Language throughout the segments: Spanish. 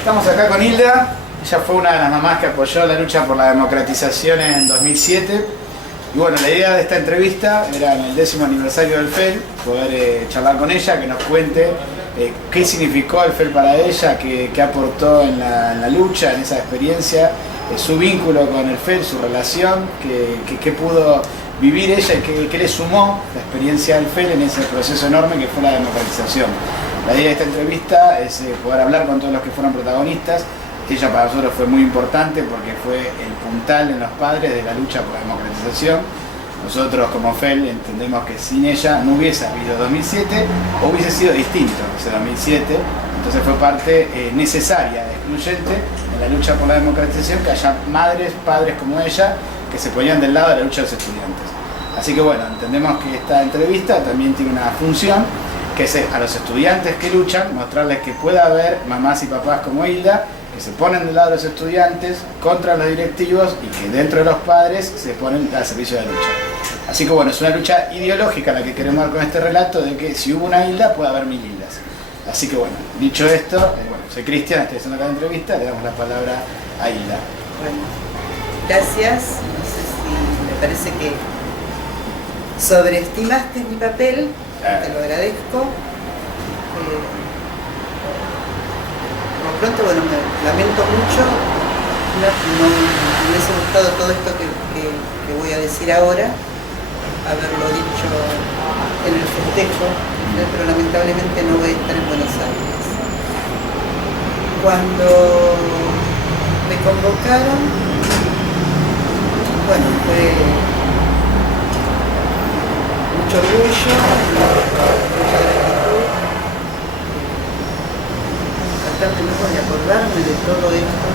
Estamos acá con Hilda. Ella fue una de las mamás que apoyó la lucha por la democratización en 2007. Y bueno, la idea de esta entrevista era en el 10º aniversario del FEL, poder charlar con ella, que nos cuente qué significó el FEL para ella, qué aportó en la lucha, en esa experiencia, su vínculo con el FEL, su relación, qué pudo vivir ella y qué le sumó la experiencia del FEL en ese proceso enorme que fue la democratización. La idea de esta entrevista es poder hablar con todos los que fueron protagonistas. Ella para nosotros fue muy importante porque fue el puntal en los padres de la lucha por la democratización. Nosotros como FEL entendemos que sin ella no hubiese habido 2007 o hubiese sido distinto ese 2007. Entonces fue parte necesaria, excluyente en la lucha por la democratización, que haya madres, padres como ella que se ponían del lado de la lucha de los estudiantes. Así que bueno, entendemos que esta entrevista también tiene una función, que es a los estudiantes que luchan, mostrarles que puede haber mamás y papás como Hilda, que se ponen del lado de los estudiantes contra los directivos y que dentro de los padres se ponen al servicio de la lucha. Así que bueno, es una lucha ideológica la que queremos dar con este relato de que si hubo una Hilda puede haber 1000 Hildas. Así que bueno, dicho esto, bueno, soy Cristian, estoy haciendo cada entrevista, le damos la palabra a Hilda. Bueno, gracias. No sé si me parece que sobreestimaste mi papel, te lo agradezco. Por pronto, bueno, me lamento mucho, no me hubiese gustado todo esto que voy a decir ahora, haberlo dicho en el festejo, pero lamentablemente no voy a estar en Buenos Aires. Cuando me convocaron, bueno, fue mucho orgullo, mucha gratitud, tratar de nuevo de acordarme de todo esto,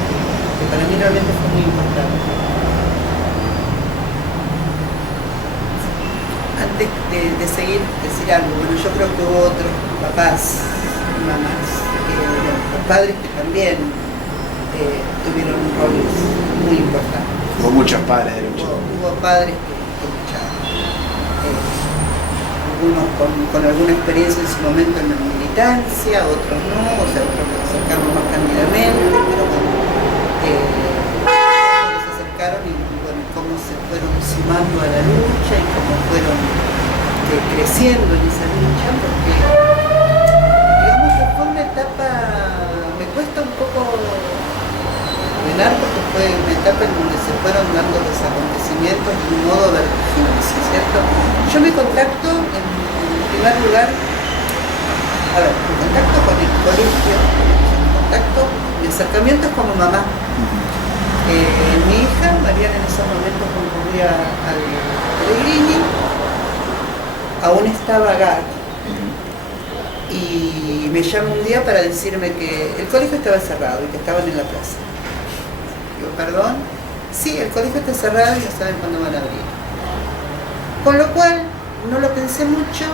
que para mí realmente fue muy importante. Antes de seguir, decir algo, bueno, yo creo que hubo otros papás y mamás, los padres que también tuvieron roles muy importantes. Hubo muchos padres de lucha. Hubo padres que lucharon. Algunos con alguna experiencia en su momento en la militancia, otros no, o sea, otros se acercaron más cándidamente, pero bueno, se acercaron y bueno, cómo se fueron sumando a la lucha y cómo fueron creciendo en esa lucha, porque digamos que fue una etapa, me cuesta un poco velar porque fue una etapa en donde se fueron dando los acontecimientos de un modo vertiginoso, ¿cierto? Yo me contacto en primer lugar, a ver, mi contacto con el colegio, mi acercamiento es como mamá. Mi hija, Mariana, en esos momentos concurría al Pellegrini, aún estaba GAR, y me llama un día para decirme que el colegio estaba cerrado y que estaban en la plaza. Digo, ¿perdón? Sí, el colegio está cerrado y no saben cuándo van a abrir. Con lo cual, no lo pensé mucho,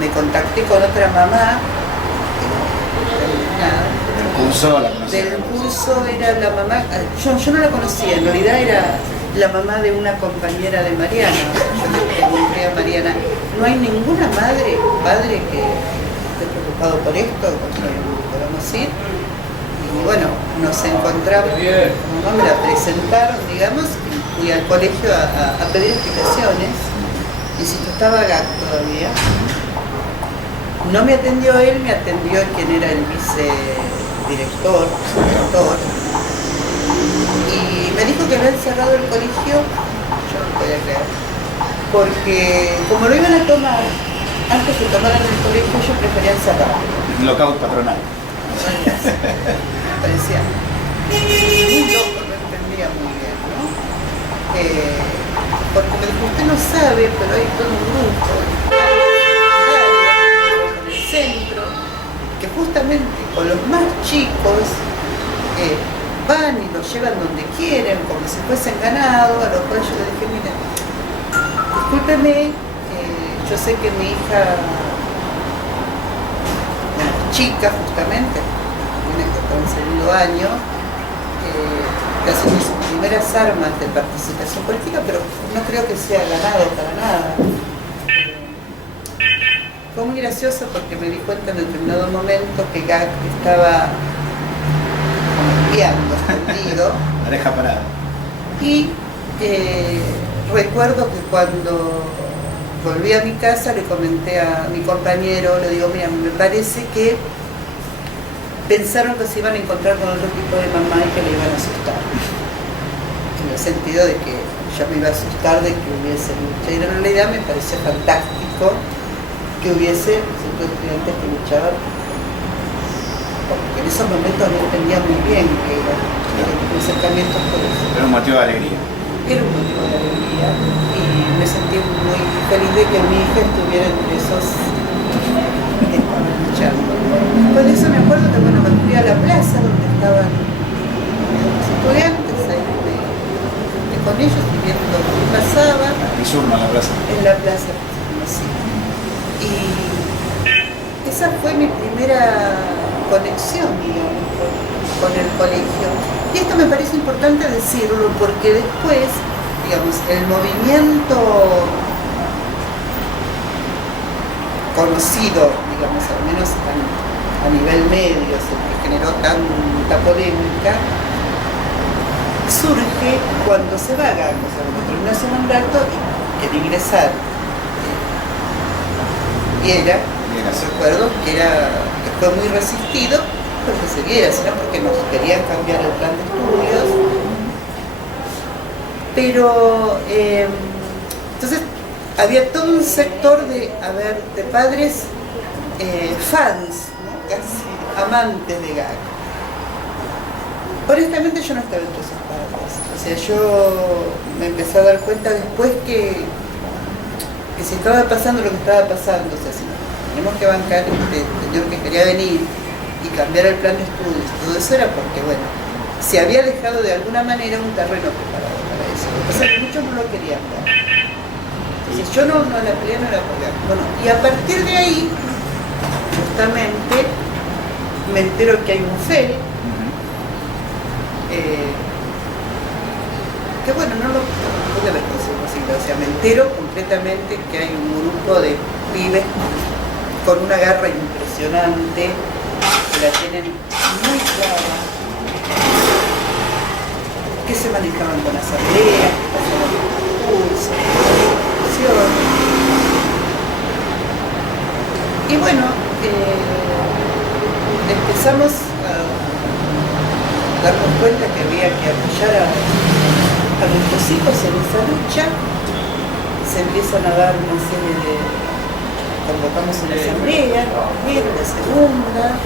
me contacté con otra mamá, del curso era la mamá, yo no la conocía, en realidad era la mamá de una compañera de Mariana. Yo le pregunté a Mariana, ¿no hay ninguna madre o padre que esté preocupado por esto, porque podamos ir? Y bueno, nos encontramos, como me la presentaron, digamos, y fui al colegio a pedir explicaciones. Insisto, estaba GAC todavía. No me atendió él, me atendió quien era el vicedirector, director. Y me dijo que habían cerrado el colegio, yo no podía creer, porque como lo iban a tomar, antes que tomaran el colegio, ellos preferían cerrarlo. Un lockout patronal. Parecía muy loco, no entendía muy bien, ¿no? Porque me dijo, usted no sabe, pero hay todo un grupo en el centro que justamente con los más chicos van y los llevan donde quieren, como si fuesen ganado, a lo cual yo le dije, mira, discúlpeme, yo sé que mi hija, chica justamente, tiene que estar en segundo año, que haciendo sus primeras armas de participación política, pero no creo que sea ganado para nada. fue muy gracioso porque me di cuenta en determinado momento que Gag estaba espiando, escondido. Pareja parada. Y recuerdo que cuando volví a mi casa le comenté a mi compañero, le digo, mira, me parece que pensaron que se iban a encontrar con otro tipo de mamá y que le iban a asustar. En el sentido de que yo me iba a asustar de que hubiese lucha. Y en realidad me pareció fantástico que hubiese estudiantes que luchaban, porque en esos momentos no entendía muy bien que era el acercamiento por eso. Era un motivo de alegría. Era un motivo de alegría y me sentí muy feliz de que mi hija estuviera entre esos que estaban luchando. Por eso me acuerdo que bueno, me fui a la plaza donde estaban los estudiantes, ahí con ellos y viendo qué pasaba. En Surma, en la plaza. En la plaza, sí. Y esa fue mi primera conexión, digamos, con el colegio. Y esto me parece importante decirlo porque después, digamos, el movimiento conocido, digamos, al menos a nivel medio, el que generó tanta polémica, surge cuando se va a Gag, o sea, cuando terminó ese mandato y quiere ingresar. Viera, recuerdo que fue muy resistido porque se viera, sino porque nos querían cambiar el plan de estudios. Pero entonces había todo un sector de padres fans, ¿no? Casi amantes de Gag. Honestamente yo no estaba entre esos padres. O sea, yo me empecé a dar cuenta después que si estaba pasando lo que estaba pasando, o sea, si tenemos que bancar este señor que quería venir y cambiar el plan de estudios, todo eso era porque, bueno, se había dejado de alguna manera un terreno preparado para eso. Lo que pasa es que muchos no lo querían dar. Entonces yo no la peleé, no la apoyé. Bueno, y a partir de ahí, justamente, me entero que hay un FEL, que bueno, no lo pude ver posible, o sea, me entero completamente que hay un grupo de pibes con una garra impresionante, que la tienen muy clara, que se manejaban con asamblea, que pasaban cursos, discusión. Y bueno, empezamos a darnos cuenta que había que apoyar a nuestros hijos en esa lucha. Se empiezan a dar una serie de... convocamos una asamblea, la primera, la segunda.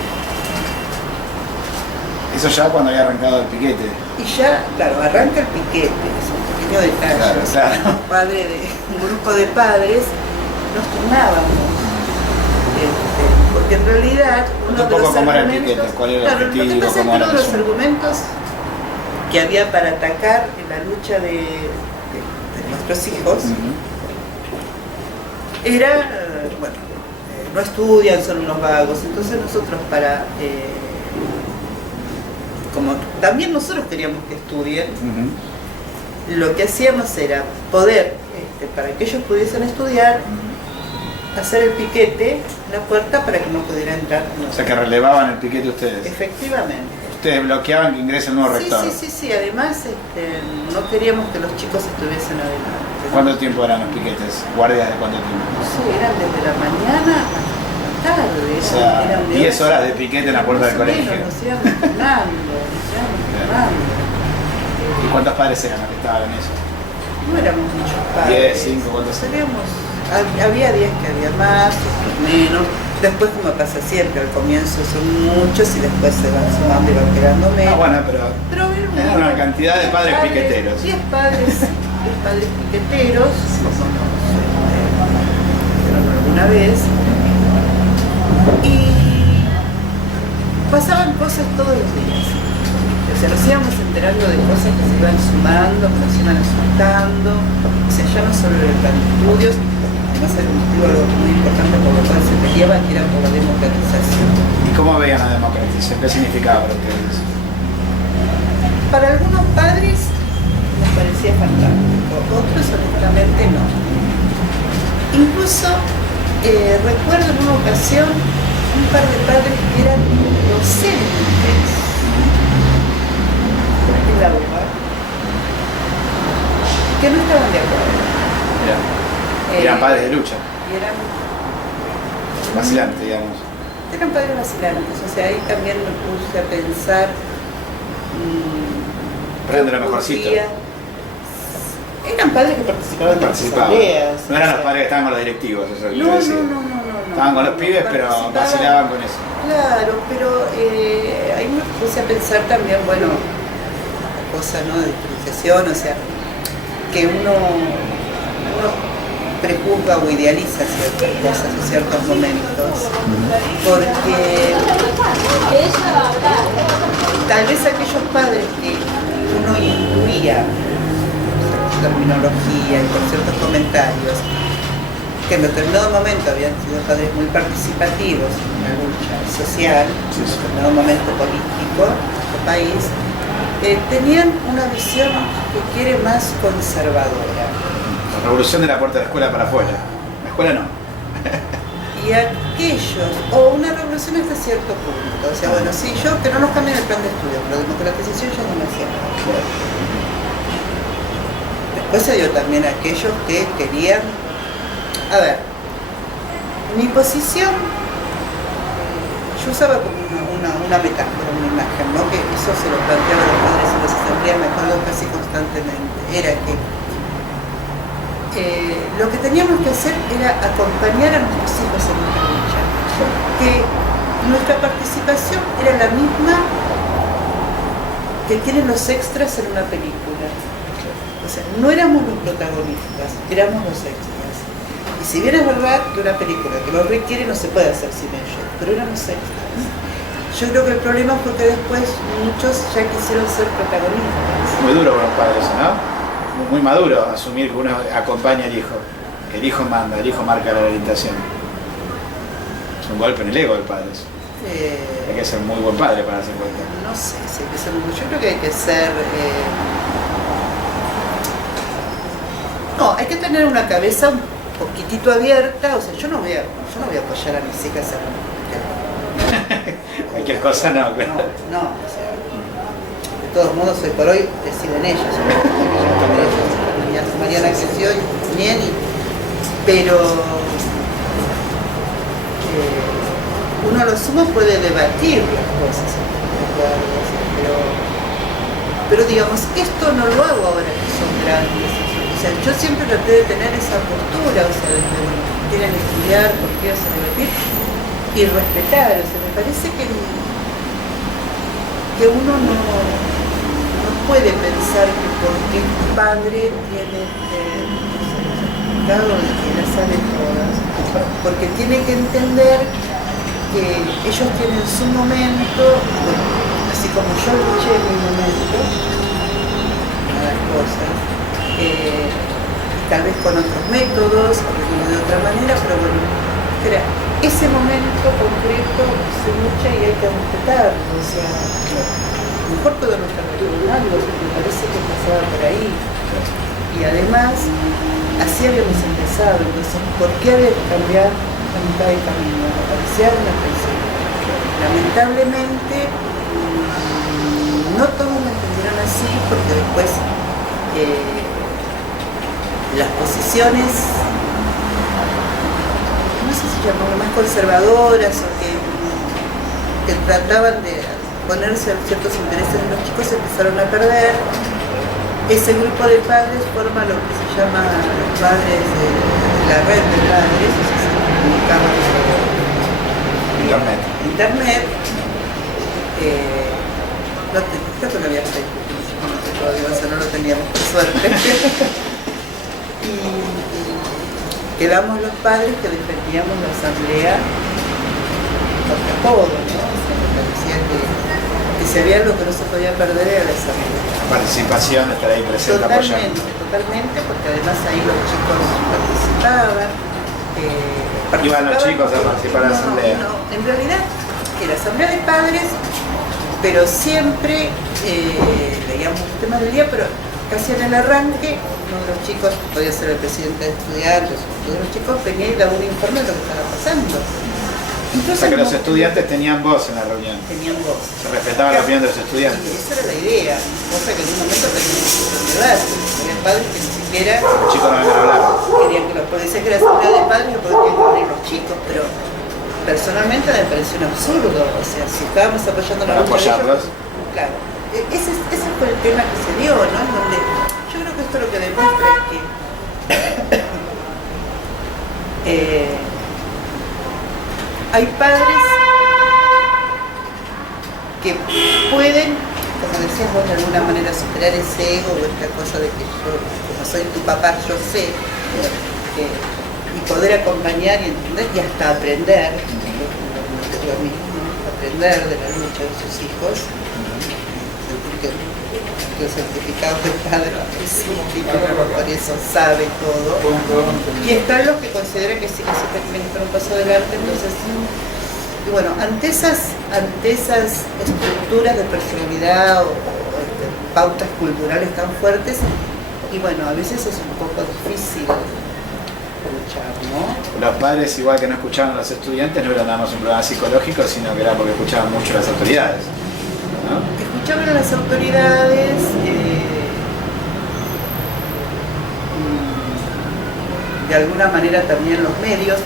Eso ya cuando había arrancado el piquete. Y ya, claro, arranca el piquete, es un pequeño detalle. Claro, claro. Un grupo de padres nos turnábamos. Porque en realidad uno de los argumentos, ¿cuál era el objetivo? Uno de los argumentos que había para atacar en la lucha de nuestros hijos era, bueno, no estudian, son unos vagos. Entonces nosotros como también nosotros queríamos que estudien, lo que hacíamos era poder, para que ellos pudiesen estudiar, hacer el piquete en la puerta para que no pudiera entrar. O sea, que relevaban el piquete ustedes. Efectivamente. Ustedes bloqueaban que ingrese el nuevo rector. Sí. Además, no queríamos que los chicos estuviesen adelante. ¿Cuánto tiempo eran los piquetes? ¿Guardias de cuánto tiempo? Sí, eran desde la mañana hasta la tarde. O sea, eran 10 horas de piquete en la puerta del colegio. Nos íbamos turnando. ¿Y cuántos padres eran los que estaban en eso? No éramos muchos padres. 10, 5, ¿cuántos eran? Había días que había más, otros menos. Después, como pasa siempre, al comienzo son muchos y después se van sumando y van quedando menos. Bueno, pero era una cantidad de padres piqueteros. 10 padres piqueteros, como nos dijeron alguna vez. Y pasaban cosas todos los días. O sea, nos íbamos enterando de cosas que se iban sumando, que nos iban asustando. O sea, ya no solo era el plan de estudios, además era un motivo muy importante por lo cual se peleaban, que era por la democratización. ¿Y cómo veían la democratización? ¿Qué significaba para ustedes? Para algunos padres les parecía fantástico, otros honestamente no. Incluso recuerdo en una ocasión un par de padres que eran docentes en la UBA que no estaban de acuerdo. Eran padres de lucha. Y eran vacilantes, digamos. Eran padres vacilantes, o sea, ahí también me puse a pensar. Prende lo mejorcito. Eran padres que participaban en las asambleas. No eran los padres que estaban con los directivos, eso es lo que quiero decir. No. Estaban con los pibes, pero vacilaban con eso. Claro, pero ahí me puse a pensar también, bueno, la cosa, ¿no?, de diferenciación, o sea, que uno prejuzga o idealiza ciertas cosas o ciertos momentos, porque tal vez aquellos padres que uno intuía por terminología y por ciertos comentarios, que en determinado momento habían sido padres muy participativos en la lucha social, en determinado momento político del país, tenían una visión que quiere más conservadora. La revolución de la puerta de la escuela para afuera. La escuela no. Y aquellos, o una revolución hasta cierto punto, o sea, bueno, sí, yo que no nos cambien el plan de estudio, pero democratización ya es demasiado. Después se dio también aquellos que querían, a ver, mi posición, yo usaba como una metáfora, una imagen, ¿no?, que eso se lo planteaba a los padres en las asambleas, me acuerdo casi constantemente, era que lo que teníamos que hacer era acompañar a nuestros hijos en nuestra lucha, que nuestra participación era la misma que tienen los extras en una película. O sea, no éramos los protagonistas, éramos los extras. Y si bien es verdad que una película que lo requiere no se puede hacer sin ellos, pero eran los extras. Yo creo que el problema fue que después muchos ya quisieron ser protagonistas. Muy duro para los padres, ¿no? Muy maduro asumir que uno acompaña al hijo, que el hijo manda, el hijo marca la orientación. Es un golpe en el ego del padre. Hay que ser muy buen padre para darse cuenta. No sé, si hay que ser yo creo que hay que ser... No, hay que tener una cabeza un poquitito abierta, o sea, yo no voy a apoyar a mis hijas en cualquier cosa, no, claro. No, o sea, de todos modos hoy por hoy deciden ellas, Mariana creció bien, pero uno a lo sumo puede debatir las cosas, pero digamos, esto no lo hago ahora que son grandes. O sea, yo siempre traté de tener esa postura, o sea, de que bueno, quieren estudiar, porque quieren debatir y respetar. O sea, me parece que uno no puede pensar que porque el padre tiene certificado de que las sabe todas, porque tiene que entender que ellos tienen su momento, bueno, así como yo luché en mi momento a las cosas, tal vez con otros métodos, de otra manera, pero bueno, era ese momento concreto se lucha y hay que respetarlo, o sea, mejor todo no está algo, me parece que pasaba por ahí. Y además, así habíamos empezado, entonces, ¿por qué había que cambiar la mitad del camino? Me parecía una principio. Lamentablemente, no todos lo entendieron así, porque después las posiciones, no sé si llamarlo más conservadoras o que trataban de ponerse ciertos intereses de los chicos, se empezaron a perder. Ese grupo de padres forma lo que se llama los padres de la red de padres, o sea, se comunicaban por internet. Creo que no había Facebook, no lo teníamos, por suerte. Y quedamos los padres que defendíamos la asamblea contra todo, ¿no? O sea, me parecía que si había algo que no se podía perder era la asamblea. Participación, estar ahí presente, apoyando. Totalmente, porque además ahí los chicos participaban. Iban los chicos a participar en la asamblea. No, en realidad era asamblea de padres, pero siempre leíamos los temas del día, pero casi en el arranque, uno de los chicos, podía ser el presidente de estudiantes, uno de los chicos venía y daba un informe de lo que estaba pasando. O sea que los estudiantes tenían voz en la reunión. Tenían voz. Se respetaba la opinión de los estudiantes. Y esa era la idea, cosa que en un momento teníamos que debate. Había padres que ni siquiera Los chicos no habían hablado. querían que los decían que la asamblea de padres no podían venir los chicos, pero personalmente me pareció un absurdo. O sea, si estábamos apoyando la lucha de ellos, claro. Ese fue el tema que se dio, ¿no? En donde yo creo que esto lo que demuestra es que hay padres que pueden, como decías vos, de alguna manera superar ese ego o esta cosa de que yo, como soy tu papá, yo sé, y poder acompañar y entender y hasta aprender, lo mismo, aprender de la lucha de sus hijos, sentir que los certificados de padre existen, por eso sabe todo. Y están los que consideran que sí que se tienen que dar un paso adelante, entonces, y bueno, ante esas estructuras de personalidad o pautas culturales tan fuertes, y bueno, a veces es un poco difícil luchar, ¿no? Los padres, igual que no escuchaban a los estudiantes, no era nada más un problema psicológico, sino que era porque escuchaban mucho a las autoridades, ¿no? Escuchaban a las autoridades, de alguna manera también los medios.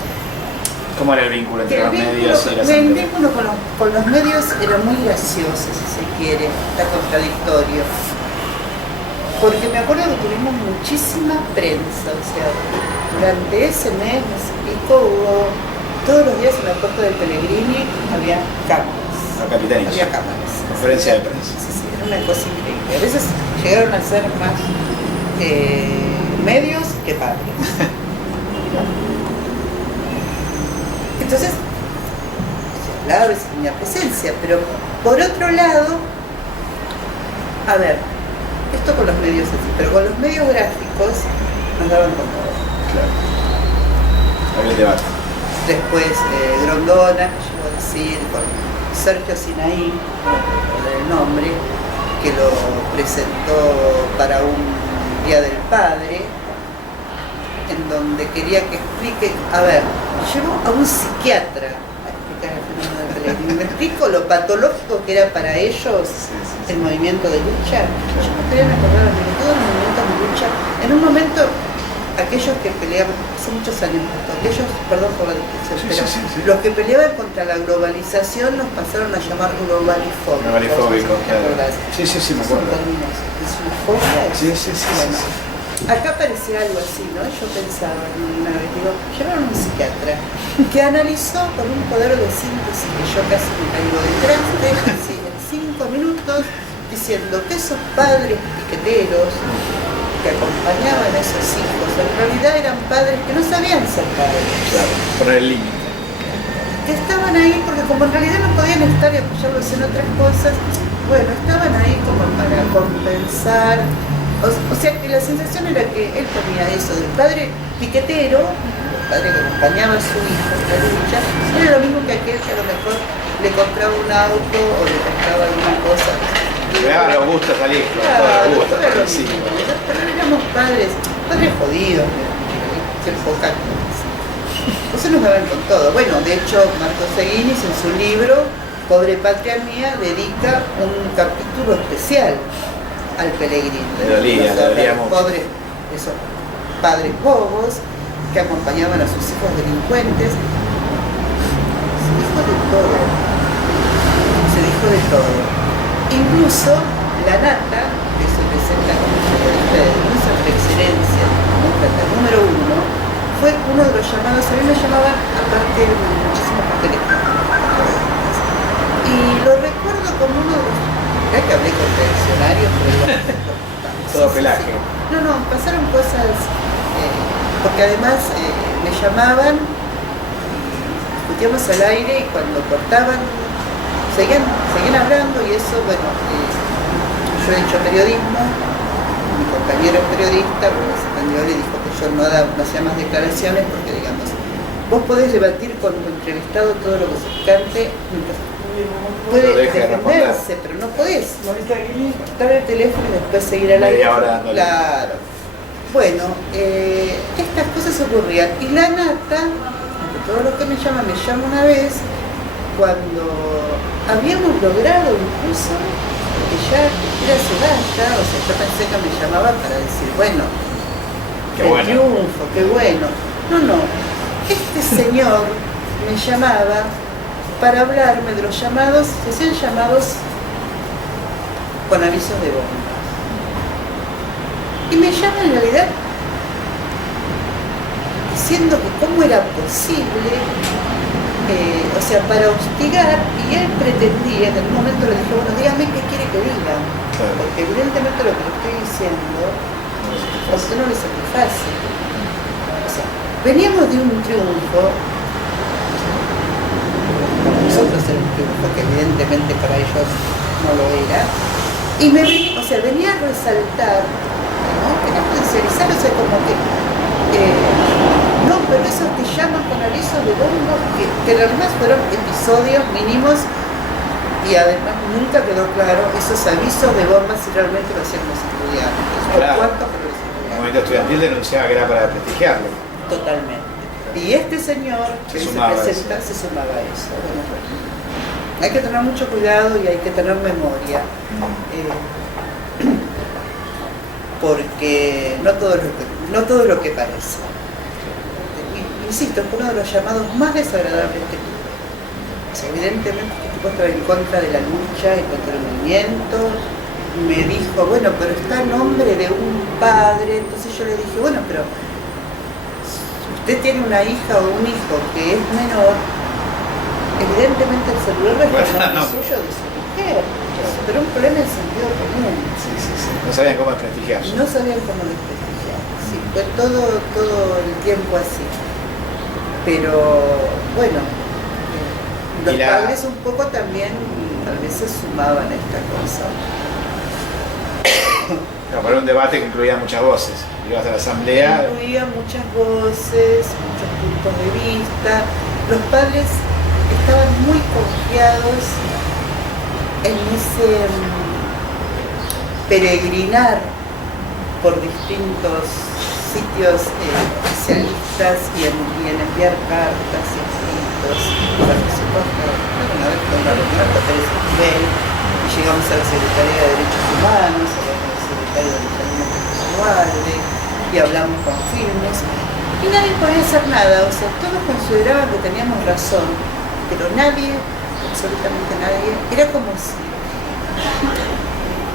¿Cómo era el vínculo entre los medios y las El autoridades? vínculo con los medios era muy gracioso, si se quiere, está contradictorio. Porque me acuerdo que tuvimos muchísima prensa, o sea, durante ese mes y pico hubo, todos los días en la puerta del Pellegrini había cámaras. Los capitanes. Había cámaras. Conferencia de prensa. Sí, sí, era una cosa increíble. A veces llegaron a ser más medios que padres. Entonces, se hablaba, se tenía presencia, pero por otro lado, a ver, esto con los medios así, pero con los medios gráficos nos daban con todo. Claro. Había el debate. Después Grondona, que llegó a decir, con Sergio Sinaí, el nombre, que lo presentó para un Día del Padre, en donde quería que explique, a ver, llevó a un psiquiatra a explicar el fenómeno del Pellegrini. Me explico lo patológico que era para ellos el movimiento de lucha. Yo no quería recordar de todos los movimientos de lucha. En un momento, aquellos que peleaban, hace muchos años, aquellos, perdón por la descripción, pero los que peleaban contra la globalización nos pasaron a llamar globalifóbicos. Globalifóbicos, claro. Sí, me acuerdo. Es una fobia. Sí. Acá parecía algo así, ¿no? Yo pensaba una vez, digo, llevaron a un psiquiatra que analizó con un poder de síntesis que yo casi me caigo detrás de así, en 5 minutos, diciendo que esos padres piqueteros que acompañaban a esos hijos, en realidad eran padres que no sabían ser padres. Claro, poner el límite. Que estaban ahí porque como en realidad no podían estar y apoyarlos en otras cosas, bueno, estaban ahí como para compensar. O sea que la sensación era que él ponía eso del padre piquetero, el padre que acompañaba a su hijo en la lucha, era lo mismo que aquel que a lo mejor le compraba un auto o le compraba alguna cosa. Le daba los gustos al hijo, Claro, todos los gustos, era lo sí. mismo. Pero éramos padres jodidos, que enfocan. Entonces nos daban con todo. Bueno, de hecho, Marcos Seguinis en su libro, Pobre Patria Mía, dedica un capítulo especial al Pellegrini. Pobres, esos padres bobos que acompañaban a sus hijos delincuentes. Se dijo de todo. Incluso la Nata, que se presenta como periodista de denuncia por excelencia, demócrata número 1, fue uno de los llamados, a mí me llamaban aparte de muchísimos por teléfono. Y lo recuerdo como uno de los... Mirá que hablé con reaccionarios, pero todo pelaje. No, pasaron cosas, porque además me llamaban, discutíamos al aire y cuando cortaban, seguían hablando y eso, bueno, yo he hecho periodismo, mi compañero es periodista, bueno, se prendió y dijo que yo no hacía más declaraciones porque, digamos, vos podés debatir con un entrevistado todo lo que se cante mientras puede deje de responder. defenderse, pero no podés quitar el teléfono y después seguir al aire. Media hora dándole. Claro. Bueno, estas cosas ocurrían. Y la nata, de todo lo que me llama una vez, cuando habíamos logrado incluso que ya era se vaya, o sea, yo pensé que me llamaba para decir, bueno, Qué el bueno. triunfo, qué bueno. No, este señor me llamaba para hablarme de los llamados, se hacían llamados con avisos de bomba. Y me llama en realidad diciendo que cómo era posible, o sea, para hostigar, y él pretendía, en algún momento le dije, bueno, dígame qué quiere que diga, Claro. porque evidentemente lo que le estoy diciendo a usted no le satisface. O sea, veníamos de un triunfo, para nosotros era un triunfo que evidentemente para ellos no lo era, y venía a resaltar, ¿no? Quería potencializar, o sea, como que no, pero esos que llaman con avisos de bomba, que además fueron episodios mínimos y además nunca quedó claro esos avisos de bomba si realmente lo hacían los estudiantes. Claro. O cuántos, pero los El estudiantes. movimiento estudiantil denunciaba que era para desprestigiarlo. Totalmente. Y este señor que se sumaba a presenta se sumaba a eso. Bueno, hay que tener mucho cuidado y hay que tener memoria. Porque no todo es lo que parece. Insisto, fue uno de los llamados más desagradables que tuve. O sea, evidentemente este tipo estaba en contra de la lucha, en contra del movimiento. Me dijo, bueno, pero está en nombre de un padre. Entonces yo le dije, bueno, pero si usted tiene una hija o un hijo que es menor, evidentemente el celular es el nombre suyo de su mujer. Pero un problema de sentido común. Sí. No sabían cómo desprestigiarlo. No sabían cómo desprestigiar. Sí, fue todo el tiempo así. Pero bueno, los padres un poco también tal vez se sumaban a esta cosa. No, para un debate que incluía muchas voces. Ibas a la asamblea. Incluía muchas voces, muchos puntos de vista. Los padres estaban muy confiados en ese peregrinar por distintos sitios oficialistas y en enviar cartas y escritos. Participó una vez con la Marta Pérez Esquivel y llegamos a la Secretaría de Derechos Humanos, a la Secretaría de Desarrollo Sexual y hablamos con firmes y nadie podía hacer nada, o sea, todos consideraban que teníamos razón, pero nadie, absolutamente nadie, era como si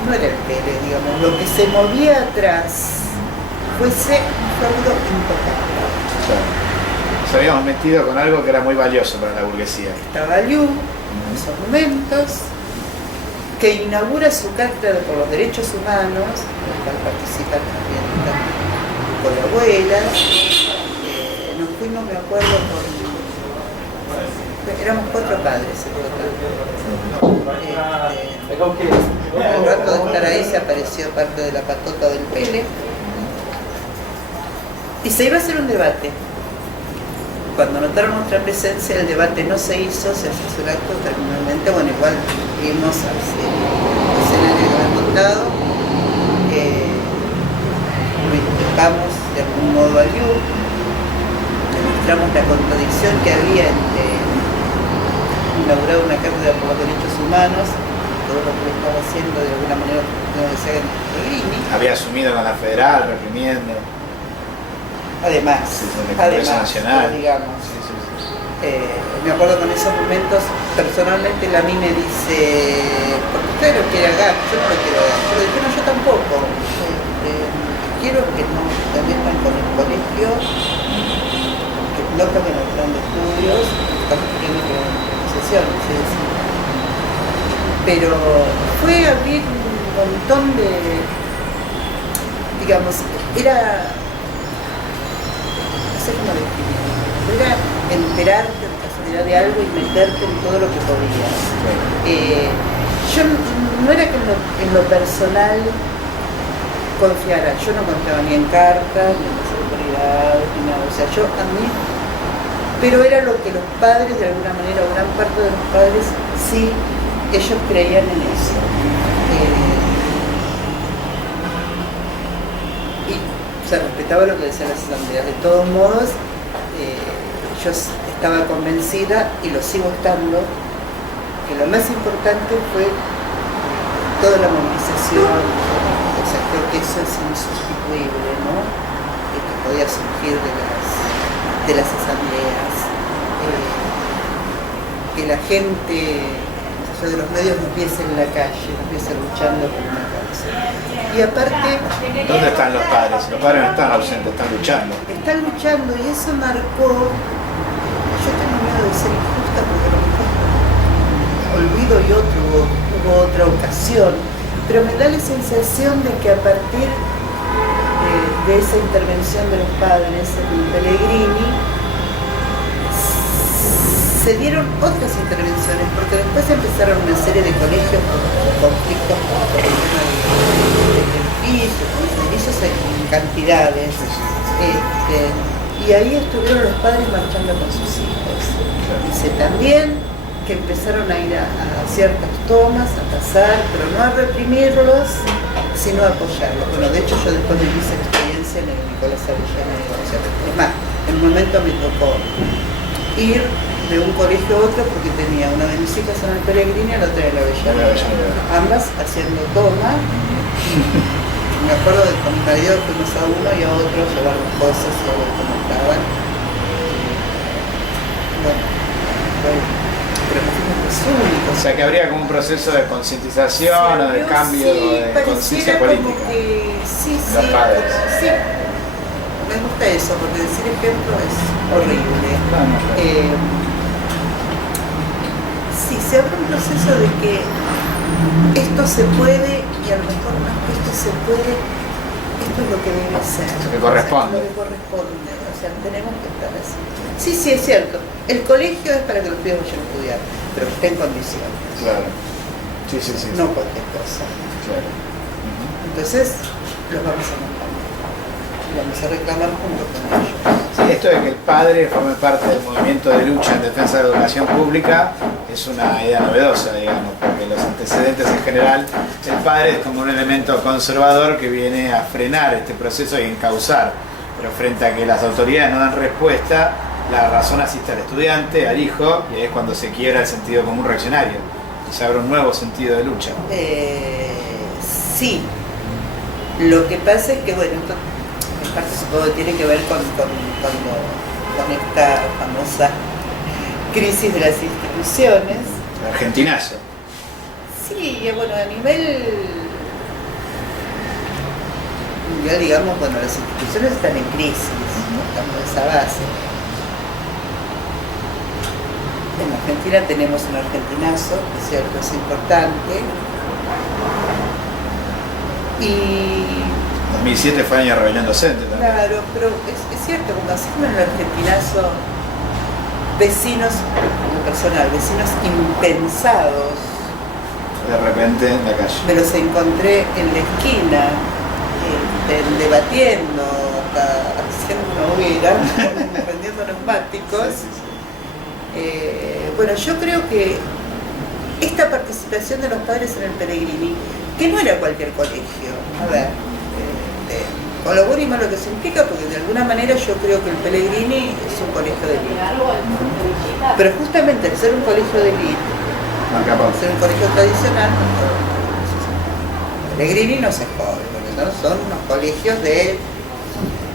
no era el Pérez, digamos, lo que se movía atrás fuese un feudo intocable. Claro. Nos habíamos metido con algo que era muy valioso para la burguesía. Estaba Liu en esos momentos, que inaugura su cátedra por los derechos humanos, en la cual participa también con la abuela. Nos fuimos, me acuerdo, éramos 4 padres en total. Al rato de estar ahí se apareció parte de la patota del Pele y se iba a hacer un debate. Cuando notaron nuestra presencia, el debate no se hizo, se hizo el acto terminalmente. Bueno, igual vimos al escenario que habían montado, lo explicamos de algún modo a Liu, demostramos la contradicción que había entre inaugurar una cátedra por los derechos humanos, todo lo que le estaba haciendo de alguna manera, como decía Pellegrini. Había asumido con la federal, reprimiendo. Además, nacional. digamos. Me acuerdo con esos momentos, personalmente la mí me dice, porque usted lo quiere hacer, yo no lo quiero hacer. Yo le dije, no, yo tampoco. Quiero que no te metan con el colegio, que no cambien el plan de estudios, estamos pidiendo que organizaciones, es decir. Pero fue abrir un montón de, digamos, era, no sé cómo definirlo, era enterarte de casualidad de algo y meterte en todo lo que podías. Yo no era que en lo personal confiara, yo no confiaba ni en cartas, ni en las autoridades, ni nada, o sea, yo a mí, pero era lo que los padres de alguna manera, o gran parte de los padres sí ellos creían en eso. Y se respetaba lo que decían las asambleas. De todos modos, yo estaba convencida, y lo sigo estando, que lo más importante fue toda la movilización. O sea, creo que eso es insustituible, ¿no? Que podía surgir de las asambleas. Que la gente, o sea, de los medios, no empiece en la calle, no empiece luchando por una causa. Y aparte... ¿Dónde están los padres? Los padres no están ausentes, están luchando. Están luchando, y eso marcó... Yo tengo miedo de ser injusta porque a lo mejor olvido y hubo otra ocasión, pero me da la sensación de que a partir de esa intervención de los padres en Pellegrini se dieron otras intervenciones, porque después empezaron una serie de colegios con conflictos por el tema del piso, en cantidades, y ahí estuvieron los padres marchando con sus hijos. Dice también que empezaron a ir a ciertas tomas, a pasar, pero no a reprimirlos, sino a apoyarlos. Bueno, de hecho yo después de mi experiencia en el Nicolás Avellaneda, o sea, es más, en un momento me tocó ir de un colegio a otro porque tenía una de mis hijas en el Pellegrini y la otra en la Avellaneda. Ambas haciendo toma. Me acuerdo de con mi marido fuimos a uno y a otro a llevar las cosas y a ver cómo estaban. Bueno, pero no fuimos los únicos. O sea que habría como un proceso de concientización o de cambio de conciencia política. Sí, los padres. Sí. Me gusta eso, porque decir ejemplo es horrible. Sí, se abre un proceso de que esto se puede, y a lo mejor más que esto se puede, esto es lo que debe ser. Lo que corresponde. Lo que corresponde, o sea, tenemos que estar así. Sí, es cierto. El colegio es para que los pibes vayan a estudiar, pero que estén en condiciones. Claro. Sí. No cualquier cosa. Claro. Entonces, los vamos a mandar. Vamos a reclamar junto con ellos. Sí, esto de que el padre forme parte del movimiento de lucha en defensa de la educación pública es una idea novedosa, digamos, porque los antecedentes en general, el padre es como un elemento conservador que viene a frenar este proceso y encauzar, pero frente a que las autoridades no dan respuesta, la razón asiste al estudiante, al hijo, y ahí es cuando se quiebra el sentido común reaccionario y se abre un nuevo sentido de lucha. Sí, lo que pasa es que, bueno, esto en parte supongo que tiene que ver con esta famosa crisis de las instituciones. El argentinazo. Sí, bueno, a nivel mundial, digamos, bueno, las instituciones están en crisis, ¿no? Estamos en esa base. En Argentina tenemos un argentinazo, que es cierto, es importante. Y 2007 fue año de rebelión docente también. claro, pero es cierto, cuando hacemos el argentinazo, vecinos, como personal, vecinos impensados, De repente en la calle. me los encontré en la esquina, debatiendo, hasta haciendo una hoguera, prendiendo neumáticos. Sí. Bueno, yo creo que esta participación de los padres en el Pellegrini, que no era cualquier colegio, a ver, con lo bueno y malo que se implica, porque de alguna manera yo creo que el Pellegrini es un colegio de élite. Pero justamente al ser un colegio de élite, al ser un colegio tradicional, Pellegrini no se jode, porque ¿no? Son unos colegios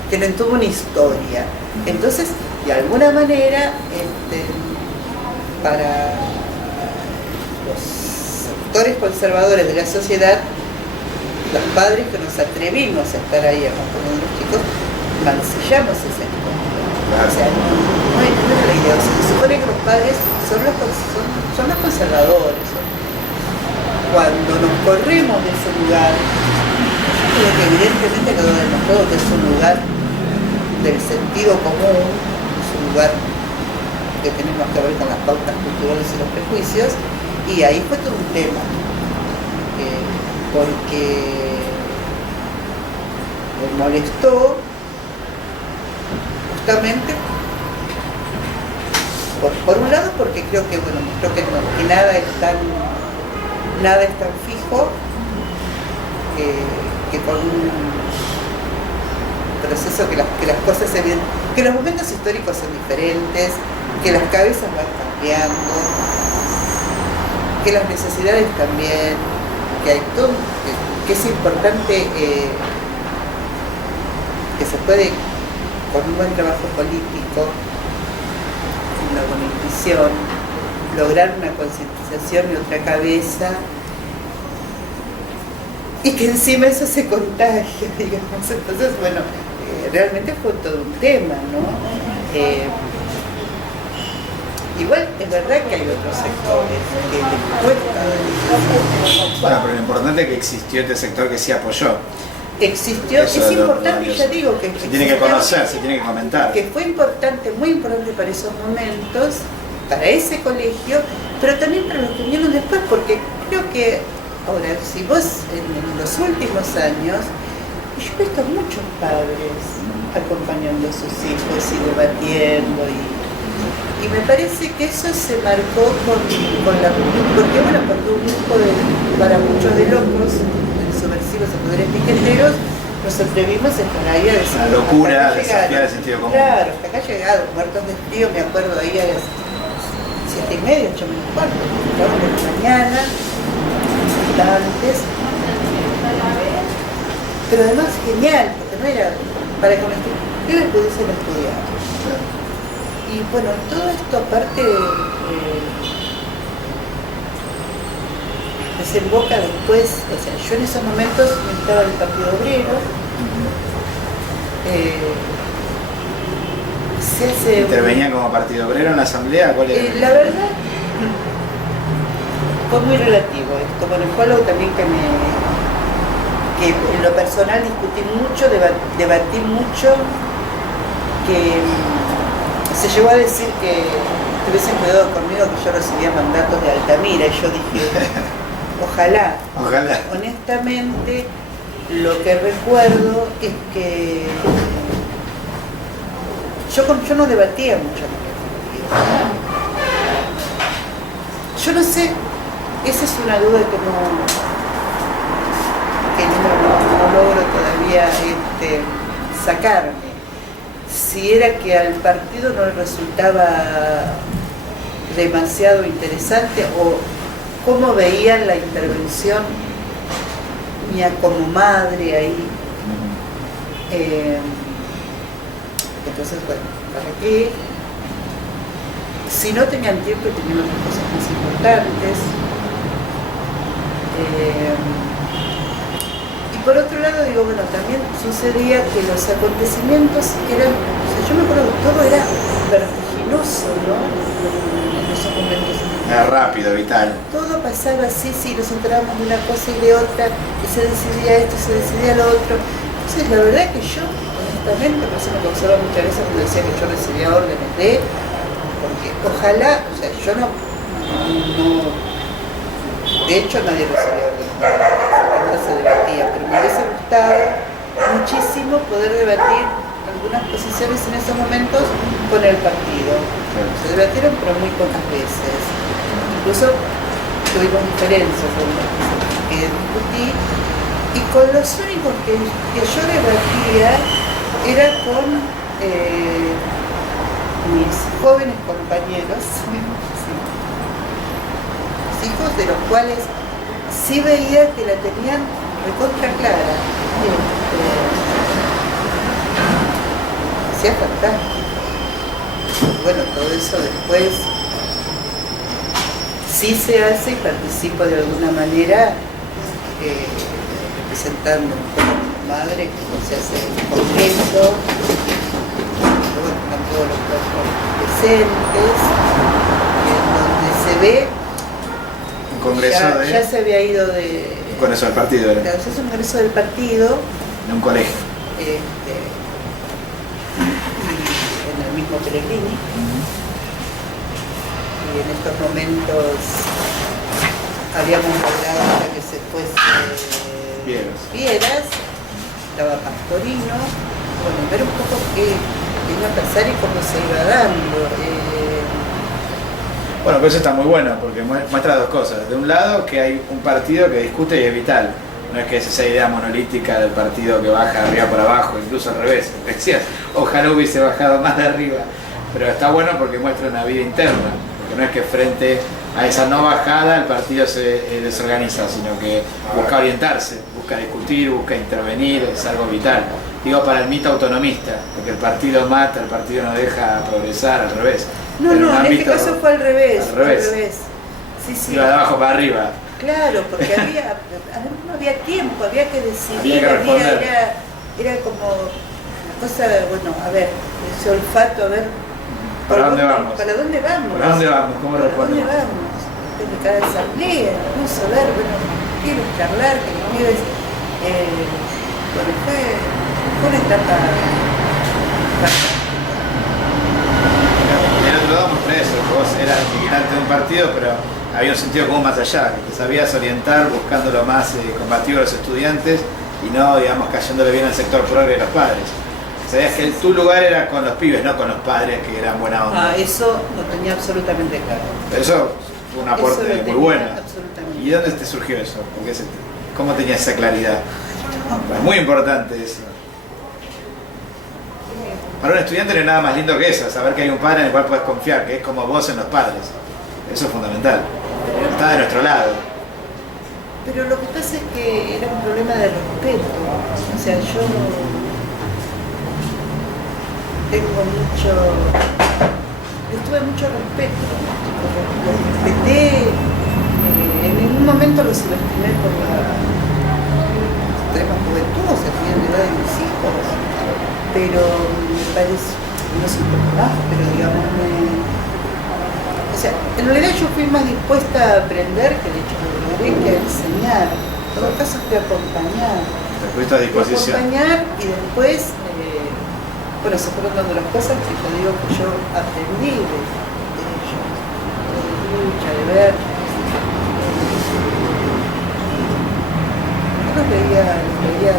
tienen toda una historia. Entonces, de alguna manera, para los sectores conservadores de la sociedad, los padres que nos atrevimos a estar ahí acompañando a los chicos, mancillamos ese encuentro. O sea, no es la idea. O sea, se supone que los padres son los conservadores. Cuando nos corremos de ese lugar, yo creo que evidentemente quedó demostrado que es un lugar del sentido común, es un lugar que tenemos que ver con las pautas culturales y los prejuicios, y ahí fue todo un tema. Porque me molestó justamente Por un lado porque creo que, bueno, creo que, que nada es tan fijo, que con un proceso que las cosas se ven, que los momentos históricos son diferentes, que las cabezas van cambiando, que las necesidades también, que hay todo, que es importante, que se puede, con un buen trabajo político, una buena intuición, lograr una concientización y otra cabeza, y que encima eso se contagia, digamos. Entonces, bueno, realmente fue todo un tema, ¿no? Igual es verdad que hay otros sectores que les cuesta. Bueno, pero lo importante es que existió este sector que sí apoyó. Existió, Eso es importante, ya digo que se tiene que conocer, se tiene que comentar. Que fue importante, muy importante para esos momentos, para ese colegio, pero también para los que vinieron después, porque creo que ahora, si vos en los últimos años, yo he visto a muchos padres acompañando a sus hijos y debatiendo, y me parece que eso se marcó con la, porque bueno, cuando un grupo para muchos de locos, subversivos a poderes piqueteros, nos atrevimos a estar ahí a decir la locura, desafiar el sentido común. Claro, hasta acá llegado, muertos de frío, me acuerdo ahí a las 7:30, 8 menos cuarto, estaban de la mañana, antes, pero además genial, porque no era para que los pibes pudiesen estudiar. Y bueno, todo esto aparte desemboca después, o sea, yo en esos momentos estaba en el Partido Obrero, se hace... ¿Intervenía como Partido Obrero en la asamblea? ¿Cuál era? La verdad, fue muy relativo esto, bueno, fue algo también que en lo personal discutí mucho, debatí mucho, que se llegó a decir que tuviesen cuidado conmigo, que yo recibía mandatos de Altamira, y yo dije, ojalá. Honestamente, lo que recuerdo es que yo no debatía mucho. Yo no sé, esa es una duda que no logro todavía sacarme. Si era que al partido no le resultaba demasiado interesante o cómo veían la intervención mía como madre ahí. Entonces, bueno, ¿para qué? Si no tenían tiempo y tenían otras cosas más importantes. Y por otro lado, digo, bueno, también sucedía que los acontecimientos eran, o sea, yo me acuerdo que todo era vertiginoso, ¿no? En esos momentos. Era rápido, vital. Todo pasaba así, sí, nos enterábamos de una cosa y de otra, y se decidía esto y se decidía lo otro. Entonces, la verdad que yo, honestamente, por eso me causaba muchas veces cuando decía que yo recibía órdenes porque ojalá, o sea, yo no de hecho nadie recibía órdenes, no se debatía, pero me hubiese gustado muchísimo poder debatir algunas posiciones en esos momentos con el partido. Se debatieron, pero muy pocas veces. Incluso tuvimos diferencias en las que discutí, y con los únicos que yo debatía era con mis jóvenes compañeros, hijos de los cuales sí veía que la tenían recontra clara. Hacía fantástico. Bueno, todo eso después sí se hace y participo de alguna manera representando como madre, como se hace el congreso, bueno, están todos los cuerpos presentes, en donde se ve Congreso ya se había ido de... Un congreso del partido, ¿verdad? Claro, es un congreso del partido. De un colegio. Y en el mismo Pellegrini. Y en estos momentos habíamos logrado que se fuese Fieras, estaba Pastorino. Bueno, ver un poco qué iba a pasar y cómo se iba dando. Bueno, pues eso está muy bueno porque muestra dos cosas. De un lado, que hay un partido que discute y es vital. No es que es esa idea monolítica del partido que baja de arriba para abajo, incluso al revés. Decías, ojalá hubiese bajado más de arriba. Pero está bueno porque muestra una vida interna. Porque no es que frente a esa no bajada el partido se desorganiza, sino que busca orientarse, busca discutir, busca intervenir, es algo vital. Digo para el mito autonomista, porque el partido mata, el partido no deja progresar, al revés. No, no, en este caso fue al revés. Al revés. Sí, sí. Iba de abajo para arriba. Claro, porque no había tiempo, había que decidir, Había que responder. era como una cosa, bueno, a ver, ese olfato, a ver. ¿Para dónde vamos? ¿Para dónde vamos? ¿Para dónde vamos? ¿Cómo ¿Para dónde respondemos? vamos? Desde cada asamblea, incluso, a ver, bueno, quiero charlar, que los pibes, bueno, fue una etapa fantástica. Del otro lado mostré eso, que vos eras militante de un partido, pero había un sentido común más allá, que te sabías orientar buscando lo más combativo a los estudiantes y no, digamos, cayéndole bien al sector progre de los padres. Sabías que tu lugar era con los pibes, no con los padres que eran buena onda. Ah, eso lo tenía absolutamente claro. Pero eso fue un aporte muy bueno. Absolutamente. ¿Y dónde te surgió eso? ¿Cómo tenías esa claridad? Es muy importante eso. Para un estudiante no hay nada más lindo que eso, saber que hay un padre en el cual puedes confiar, que es como vos en los padres. Eso es fundamental. Está de nuestro lado. Pero lo que pasa es que era un problema de respeto. O sea, yo les tuve mucho respeto. Los respeté, en ningún momento los subestimé por la extrema juventud, o sea, tenían la edad de mis hijos. Pero me parece, no sé por qué más, pero digamos, o sea, en realidad yo fui más dispuesta a aprender que de hecho lo logré que a enseñar. En todo caso fui a acompañar. Te pusiste a disposición. Acompañar y después, bueno, se fueron dando las cosas que yo digo que yo aprendí de ellos, de lucha, de ver. Yo los veía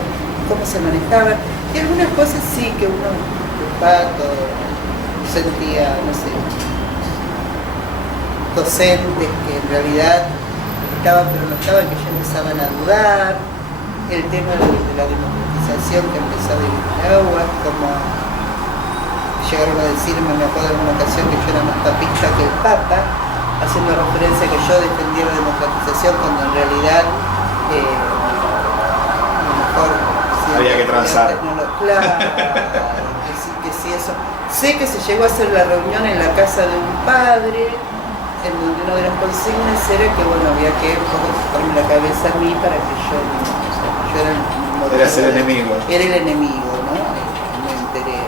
cómo se manejaban. Y algunas cosas sí que uno, pato, sentía, no sé, docentes que en realidad estaban pero no estaban, que ya empezaban a dudar, el tema de la democratización que empezó a dividir aguas, como llegaron a decirme, me acuerdo en una ocasión que yo era más papista que el Papa, haciendo referencia a que yo defendía la democratización cuando en realidad a lo mejor había que transar. Claro, que sí, eso. Sé que se llegó a hacer la reunión en la casa de un padre, en donde una de las consignas era que, bueno, había que ponerme la cabeza a mí para que yo era el modelo. Eras el enemigo. Era el enemigo, ¿no? Me enteré.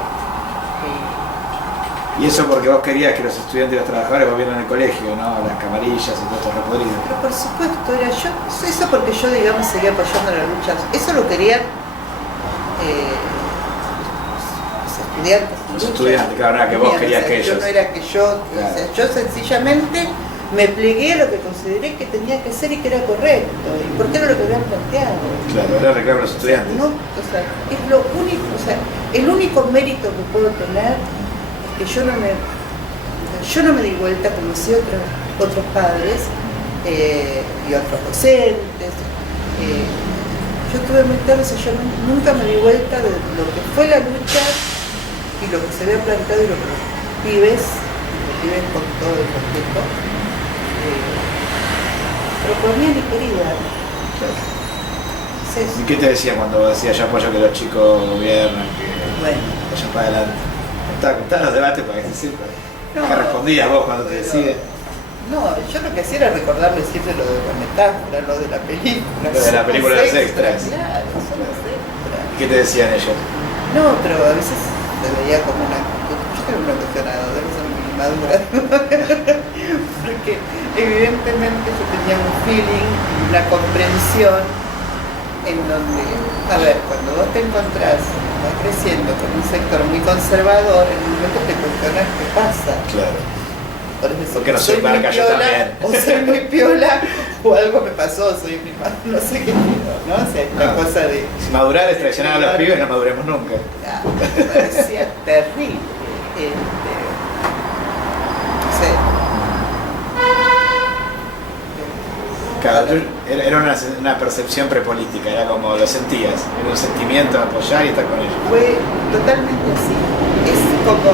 Y eso porque vos querías que los estudiantes y los trabajadores volvieran al colegio, ¿no? Las camarillas y todo esto repodrido. Pero por supuesto, era yo. Eso porque yo, digamos, seguía apoyando la lucha. Eso lo querían los estudiantes, claro, no era que vos querías que ellos. Yo no era que yo, claro. O sea, yo sencillamente me plegué a lo que consideré que tenía que ser y que era correcto, y porque era lo que habían planteado. Claro, era reclamo de los estudiantes. No, o sea, es lo único, o sea, el único mérito que puedo tener es que yo no me di vuelta como si otros padres y otros docentes. Yo estuve muy tarde, o sea, yo nunca me di vuelta de lo que fue la lucha y lo que se había planteado y lo que los pibes con todo el respeto, proponían y querían. ¿Y qué te decía cuando decía yo apoyo que los chicos gobiernan, que vayan para adelante? Contá los debates para que se sepa. ¿Qué respondías vos cuando te decía? No, yo lo que hacía era recordarles siempre lo de la metáfora, lo de la película. Lo de la película de los extras. Claro, son los extras. ¿Y qué te decían ellos? No, pero a veces se veía como una... Yo tengo una cuestionada, debe ser muy madura. Porque evidentemente yo tenía un feeling, una comprensión en donde, a ver, cuando vos te encontrás, vas creciendo con un sector muy conservador, en un momento te cuestionas qué pasa. Claro. Porque no soy marca yo también. O soy muy piola, o algo me pasó, soy mi madre, no sé qué digo, ¿no? O sea, esta cosa de... Si madurar es traicionar a los pibes, no maduremos nunca. Me parecía terrible. No sé. Claro, era una percepción prepolítica, era como lo sentías, era un sentimiento de apoyar y estar con ellos. Fue totalmente así. Es como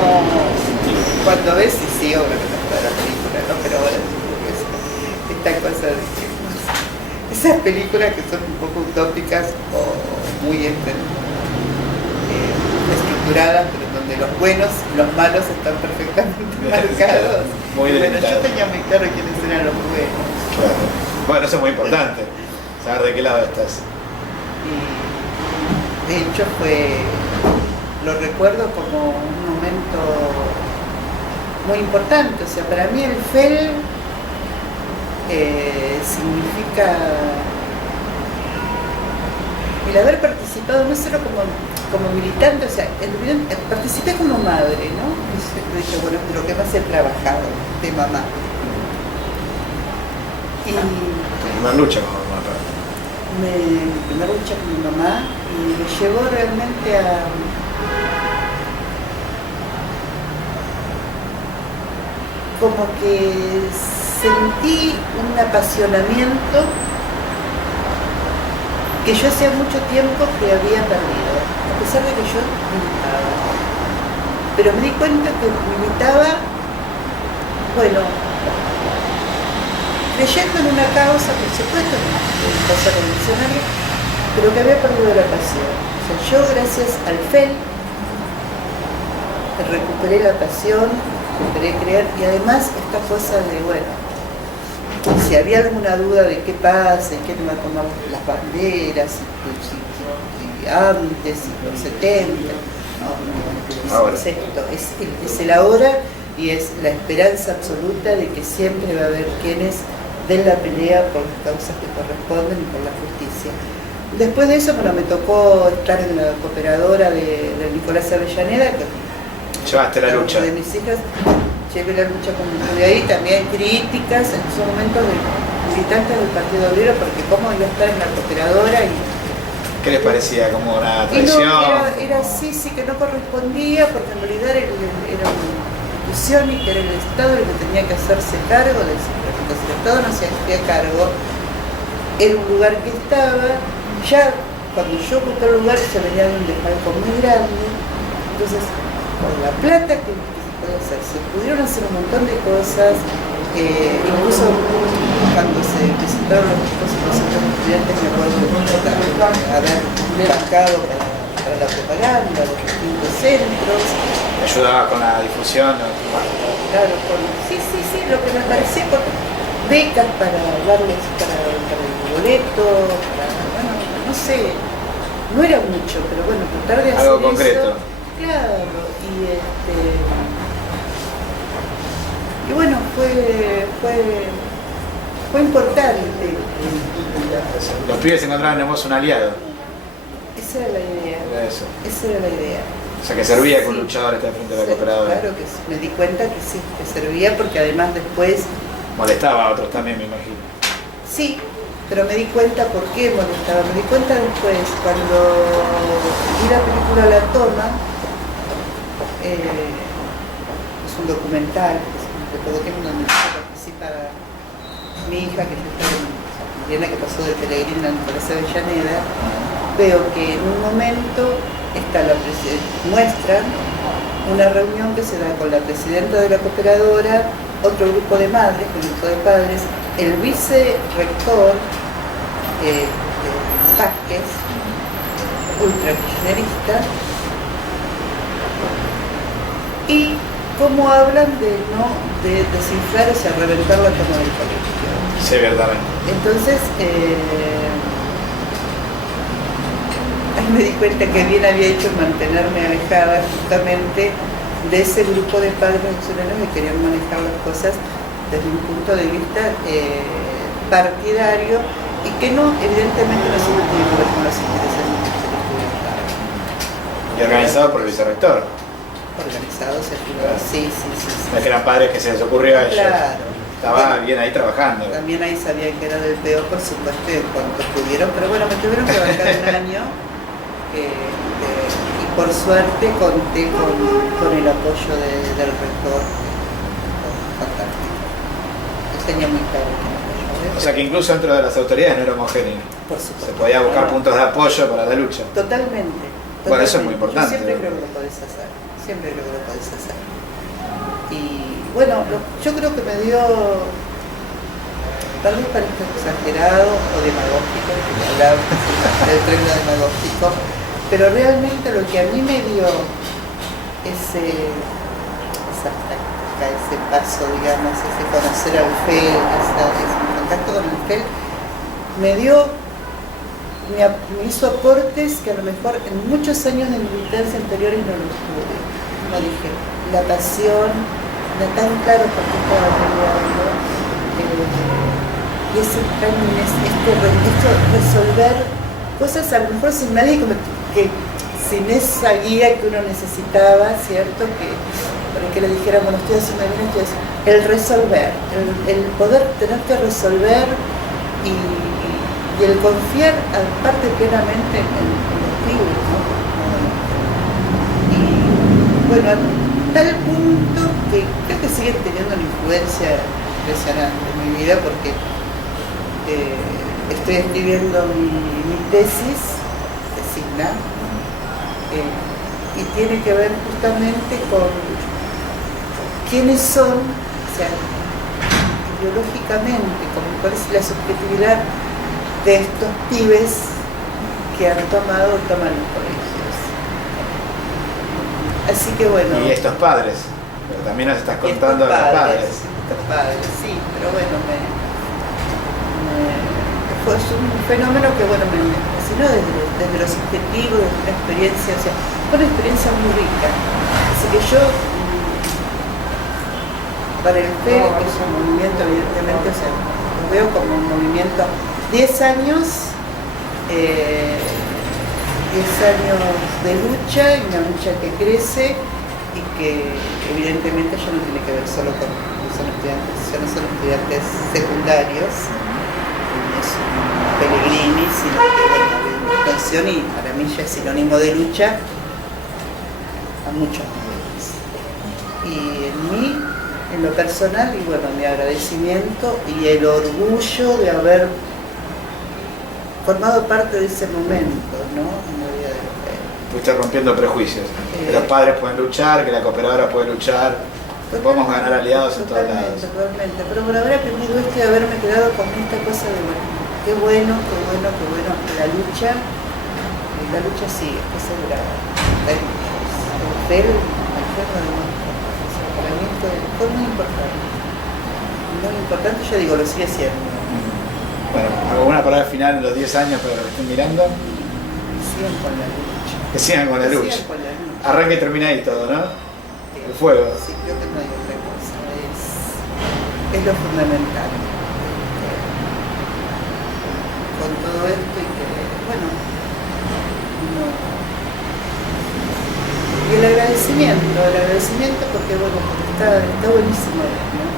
cuando ves, y sí, obvio que no es toda la película, ¿no? Pero ahora esta cosa de que esas películas que son un poco utópicas o muy estructuradas, pero donde los buenos y los malos están perfectamente marcados. Muy bueno, delimitado. yo tenía muy claro quiénes eran los buenos. Claro. Bueno, eso es muy importante, saber de qué lado estás. Y de hecho lo recuerdo como un momento muy importante. O sea, para mí el FEL significa el haber participado no solo como militante, o sea, participé como madre, ¿no? Dije, bueno, de lo que más he trabajado, de mamá. Y La primera lucha con mamá. mi primera lucha con mi mamá y me llevó realmente a como que sentí un apasionamiento que yo hacía mucho tiempo que había perdido, a pesar de que yo militaba. Pero me di cuenta que militaba, bueno, creyendo en una causa, por supuesto, una causa revolucionaria, pero que había perdido la pasión. O sea, yo gracias al FEL recuperé la pasión, recuperé creer, y además esta cosa de, bueno, si había alguna duda de qué pasa, en qué no va a tomar las banderas, y antes, y los 70, no, es esto, es el ahora, y es la esperanza absoluta de que siempre va a haber quienes den la pelea por las causas que corresponden y por la justicia. Después de eso, bueno, me tocó estar en la cooperadora de Nicolás Avellaneda, que llevaste la lucha. De mis hijas, llevé la lucha con de ahí, también críticas en esos momentos de militantes del Partido Obrero, porque cómo iba a estar en la cooperadora y... ¿Qué les parecía? ¿Como una Y traición? no, era así, sí que no correspondía, porque en realidad era una institución y que era el Estado el que tenía que hacerse cargo de eso. Pero si el Estado no se hacía cargo, era un lugar que estaba, ya cuando yo ocupé el lugar se venía de un desfalco muy grande, entonces con la plata que se puede hacer, se pudieron hacer un montón de cosas, incluso cuando se presentaron los dispositivos de estudiantes, me acuerdo de haber bancado para la propaganda de los distintos centros. ¿Ayudaba con la difusión? ¿No? Claro, sí, lo que me parecía, con becas para darles para el boleto, bueno, no sé, no era mucho, pero bueno, tratar de hacer algo concreto. eso, claro, y bueno, fue importante. Los pibes encontraron en vos un aliado. Esa era la idea. Era eso. Esa era la idea. O sea, que servía Sí. con luchadores de frente a la Sí, cooperadora. claro que sí, me di cuenta que sí, que servía, porque además después, Molestaba a otros también, me imagino. sí, pero me di cuenta por qué molestaba. Me di cuenta después, cuando vi la película La Toma, es un documental, de Podoquén, donde participa mi hija, que está en Viena, que pasó de Pellegrina a Nicolás Avellaneda. Veo que en un momento muestran una reunión que se da con la presidenta de la cooperadora, otro grupo de madres, un grupo de padres, el vicerrector Vázquez, ultra kirchnerista, y cómo hablan de desinflar, o sea, reventar la toma del colegio. Sí, verdaderamente. Entonces, ahí me di cuenta que bien había hecho en mantenerme alejada justamente de ese grupo de padres venezolanos que querían manejar las cosas desde un punto de vista partidario y que no, evidentemente, no siempre tiene que ver con los intereses del estudiantado. Y organizado por el vicerrector. Organizados, sí. No es que eran padres que se les ocurrió a ellos. Claro. Estaba bien ahí trabajando. También ahí sabían que era del peor, por supuesto, en cuanto pudieron, pero bueno, me tuvieron que bancar un año y por suerte conté con el apoyo del rector, fantástico. Él tenía muy claro que me apoyó. siempre. O sea que incluso dentro de las autoridades no era homogéneo. Por supuesto. Se podía buscar puntos de apoyo para la lucha. Totalmente. Bueno, eso es muy importante. Yo siempre creo que lo podés hacer. Siempre creo que lo podés hacer. Y bueno, yo creo que me dio, tal vez parezca exagerado o demagógico, hablar del término demagógico, pero realmente lo que a mí me dio esa práctica, ese paso, digamos, ese conocer al FEL, ese contacto con el FEL, me hizo aportes que a lo mejor en muchos años de militancia anteriores no los tuve. Como dije, la pasión, no tan claro por qué estaba peleando, y ese esto resolver cosas a lo mejor sin nadie sin esa guía que uno necesitaba, ¿cierto? Para que le dijera, bueno, estoy haciendo bien, el resolver, el poder tener que resolver y el confiar aparte plenamente en los pibes, ¿no? Y bueno, a tal punto que creo que siguen teniendo una influencia impresionante en mi vida porque estoy escribiendo mi tesis de SIGNA y tiene que ver justamente con quiénes son, o sea, ideológicamente, cuál es la subjetividad de estos pibes que han tomado o toman los colegios. Así que bueno. Y estos padres, pero también nos estás contando de los padres. Estos padres, sí, pero bueno, fue un fenómeno que bueno, me fascinó desde lo subjetivo, desde una experiencia, o sea, fue una experiencia muy rica. Así que yo, para el FEL, que es un movimiento evidentemente, o sea, lo veo como un movimiento 10 años de lucha, y una lucha que crece y que evidentemente ya no tiene que ver solo con ya no son estudiantes secundarios, no es un Pellegrini, sino que bueno, hay una expansión y para mí ya es sinónimo de lucha a muchos niveles. Y en mí, en lo personal, y bueno, mi agradecimiento y el orgullo de haber formado parte de ese momento, ¿no? En la vida de los FEL. Fuiste rompiendo prejuicios. Que los padres pueden luchar, que la cooperadora puede luchar, que podemos ganar aliados en todos lados. Totalmente, pero por haber aprendido esto y haberme quedado con esta cosa de, bueno, qué bueno, la lucha sigue, está asegurada. El FEL, para mí fue muy importante. Muy importante, yo digo, lo sigue siendo. Bueno, ¿alguna palabra final en los 10 años para los que estén mirando? Sigan con la lucha. Que sigan con la lucha. Arranca y termina ahí todo, ¿no? El fuego. Sí, creo que no hay otra cosa. Es lo fundamental. Con todo esto y que, bueno, y el agradecimiento porque, bueno, está buenísimo, ¿no?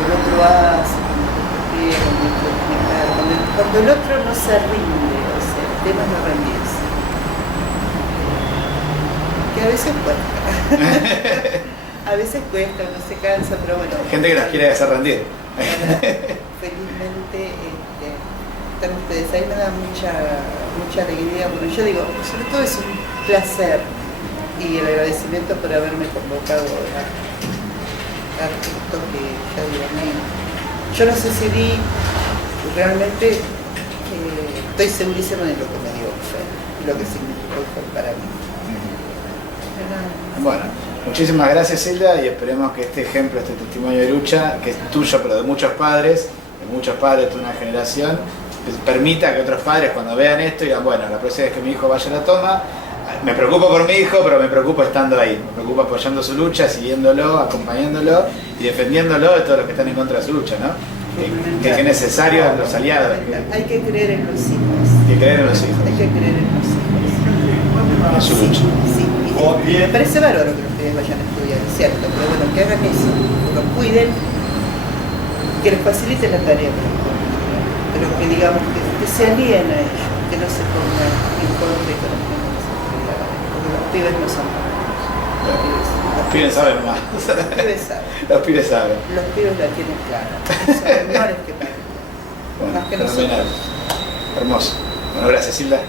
El otro hace, cuando el otro no se rinde, o sea, el tema es no rendirse. Que a veces cuesta, uno se cansa, pero bueno. Gente que nos quiere hacer rendir. Felizmente están ustedes, ahí me da mucha alegría. Bueno, yo digo, sobre todo es un placer y el agradecimiento por haberme convocado a esto que ya digo, yo no sé si di realmente, estoy segurísima de lo que me dio y lo que significó para mí. Bueno, muchísimas gracias, Hilda, y esperemos que este ejemplo, este testimonio de lucha, que es tuyo pero de muchos padres de una generación, permita que otros padres cuando vean esto digan, bueno, la próxima vez que mi hijo vaya a la toma, me preocupo por mi hijo, pero me preocupo estando ahí, me preocupo apoyando su lucha, siguiéndolo, acompañándolo y defendiéndolo de todos los que están en contra de su lucha, ¿no? Que es necesario a los aliados. Hay que creer en los hijos. Hay que creer en los hijos. Hay que creer en los hijos. En su lucha. Sí. Me parece bárbaro que los pibes vayan a estudiar, es cierto, pero bueno, que hagan eso, que los cuiden, que les facilite la tarea, pero que digamos que se alíen a ellos, que no se pongan en contra y que no tengan esa porque los pibes no son para ellos. Los pibes saben más. Los pibes saben. Los pibes saben. Los pibes la tienen clara. Son menores que padres. Bueno, Más que fenomenal. nosotros. Hermoso. Bueno, gracias, Silvia.